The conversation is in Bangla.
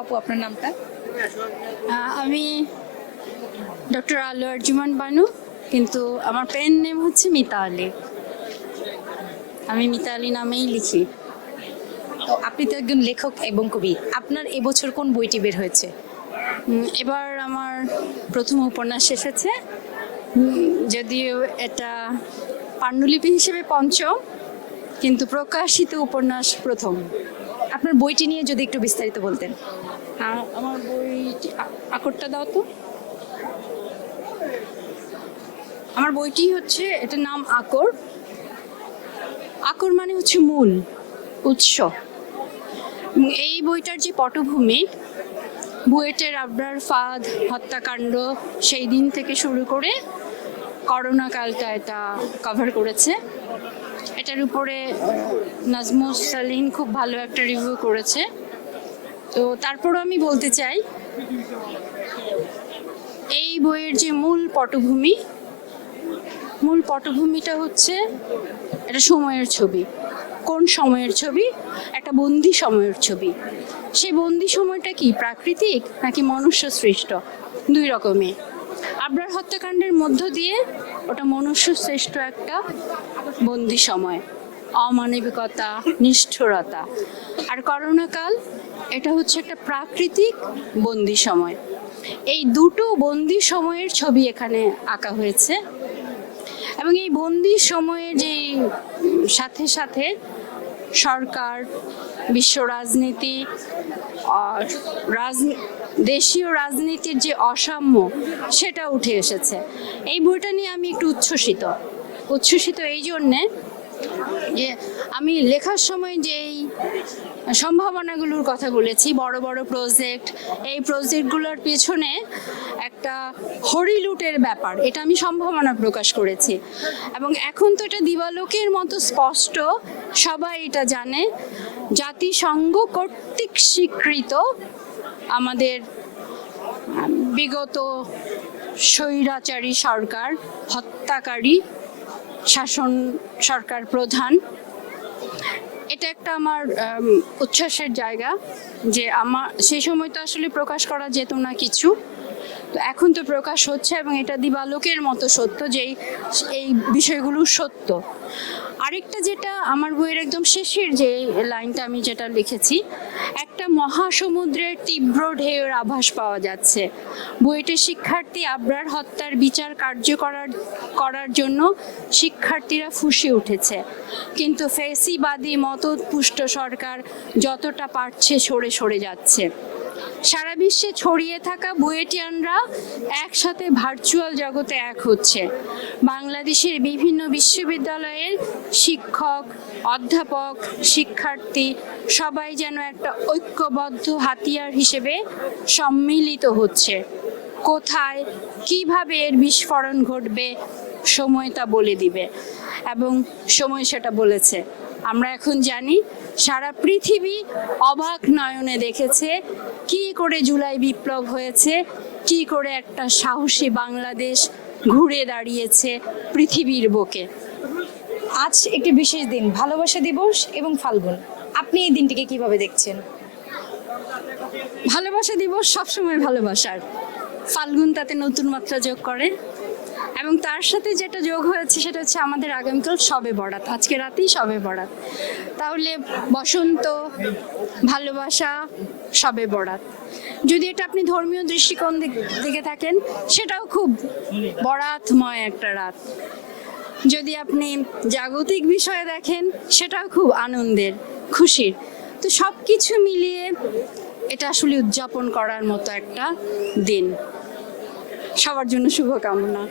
আপু আপনার নামটা? আমি ডক্টর আলু আরজুমান বানু কিন্তু আমার পেন নেম হচ্ছে মিতা আলী। আমি মিতা আলী নামেই লিখি। তো আপনি তো একজন লেখক এবং কবি। আপনার এবছর কোন বইটি বের হয়েছে? এবার আমার প্রথম উপন্যাস এসেছে যদিও এটা পাণ্ডুলিপি হিসেবে পঞ্চম কিন্তু প্রকাশিত উপন্যাস প্রথম। আপনার বইটি নিয়ে যদি একটু বিস্তারিত বলতেন। আমার বইটি আ- আকরটা দাও তো। আমার বইটি হচ্ছে, এটার নাম আকর। আকর মানে হচ্ছে মূল, উৎস। এই বইটার যে পটভূমি, বুয়েটের আবরার ফাঁদ, হত্যাকাণ্ড, সেই দিন থেকে শুরু করে করোনা কালটা এটা কভার করেছে। এটার উপরে নাজমুস সালিন খুব ভালো একটা রিভিউ করেছে। তো তারপরও আমি বলতে চাই, এই বইয়ের যে মূল পটভূমি, মূল পটভূমিটা হচ্ছে এটা সময়ের ছবি। কোন সময়ের ছবি? একটা বন্দি সময়ের ছবি। সেই বন্দি সময়টা কি, প্রাকৃতিক নাকি মনুষ্য সৃষ্ট দুই রকমই। আবরার হত্যাকাণ্ডের মধ্য দিয়ে ওটা মনুষ্য শ্রেষ্ঠ একটা বন্দি সময়। অমানবিকতা, নিষ্ঠুরতা। আর করোনাকাল, এটা হচ্ছে একটা প্রাকৃতিক বন্দি সময়। এই দুটো বন্দি সময়ের ছবি এখানে আঁকা হয়েছে। এবং এই বন্দি সময়ে যে সাথে সাথে সরকার, বিশ্ব রাজনীতি দেশীয় রাজনীতির যে অসাম্য, সেটা উঠে এসেছে। এই বইটা নিয়ে আমি একটু উচ্ছ্বসিত। উচ্ছ্বসিত এই জন্যে যে আমি লেখার সময় যেই সম্ভাবনাগুলোর কথা বলেছি, বড় বড় প্রজেক্ট এই প্রজেক্টগুলোর পেছনে একটা হরিলুটের ব্যাপার, এটা আমি সম্ভাবনা প্রকাশ করেছি। এবং এখন তো এটা দিবালোকের মতো স্পষ্ট, সবাই এটা জানে, জাতিসংঘ কর্তৃক স্বীকৃত আমাদের বিগত স্বৈরাচারী সরকার, হত্যাকারী শাসন সরকার প্রধান। এটা একটা আমার উচ্ছ্বাসের জায়গা যে আমার সেই সময় তো আসলে প্রকাশ করা যেত না কিছু। তো এখন তো প্রকাশ হচ্ছে এবং এটা দিবালোকের মতো সত্য যে এই- বিষয়গুলো সত্য। আরেকটা যেটা আমার বইয়ের একদম শেষের যে লাইনটা আমি যেটা লিখেছি, একটা মহাসমুদ্রের তীব্র ঢেউয়ের আভাস পাওয়া যাচ্ছে। বুয়েটের শিক্ষার্থী আবরার হত্যার বিচার কার্য করার করার জন্য শিক্ষার্থীরা ফুঁসে উঠেছে। কিন্তু ফেসিবাদী মতপুষ্ট সরকার যতটা পারছে সরে সরে যাচ্ছে। সারা বিশ্বে ছড়িয়ে থাকা বুয়েটিয়ানরা একসাথে ভার্চুয়াল জগতে এক হচ্ছে। বাংলাদেশের বিভিন্ন বিশ্ববিদ্যালয়ের শিক্ষক, অধ্যাপক, শিক্ষার্থী সবাই যেন একটা ঐক্যবদ্ধ হাতিয়ার হিসেবে সম্মিলিত হচ্ছে। কোথায়, কীভাবে এর বিস্ফোরণ ঘটবে, সময় তা বলে দিবে। এবং সময় সেটা বলেছে। আমরা এখন জানি, সারা পৃথিবী অবাক নয়নে দেখেছে কি করে জুলাই বিপ্লব হয়েছে, কি করে একটা সাহসী বাংলাদেশ ঘুরে দাঁড়িয়েছে পৃথিবীর বুকে। আজ একটি বিশেষ দিন, ভালোবাসা দিবস এবং ফাল্গুন। আপনি এই দিনটিকে কীভাবে দেখছেন? ভালোবাসা দিবস সবসময় ভালোবাসার। ফাল্গুন তাতে নতুন মাত্রা যোগ করে। এবং তার সাথে যেটা যোগ হয়েছে সেটা হচ্ছে আমাদের আগামীকাল সবে বরাত। আজকে রাতেই সবে বরাত। তাহলে বসন্ত, ভালোবাসা সবে বরাত। যদি এটা আপনি ধর্মীয় দৃষ্টিকোণ দিক- থাকেন, সেটাও খুব বরাতময় একটা রাত। যদি আপনি জাগতিক বিষয়ে দেখেন, সেটাও খুব আনন্দের, খুশির। তো সব কিছু মিলিয়ে এটা আসলে উদযাপন করার মতো একটা দিন। সবার জন্য শুভকামনা।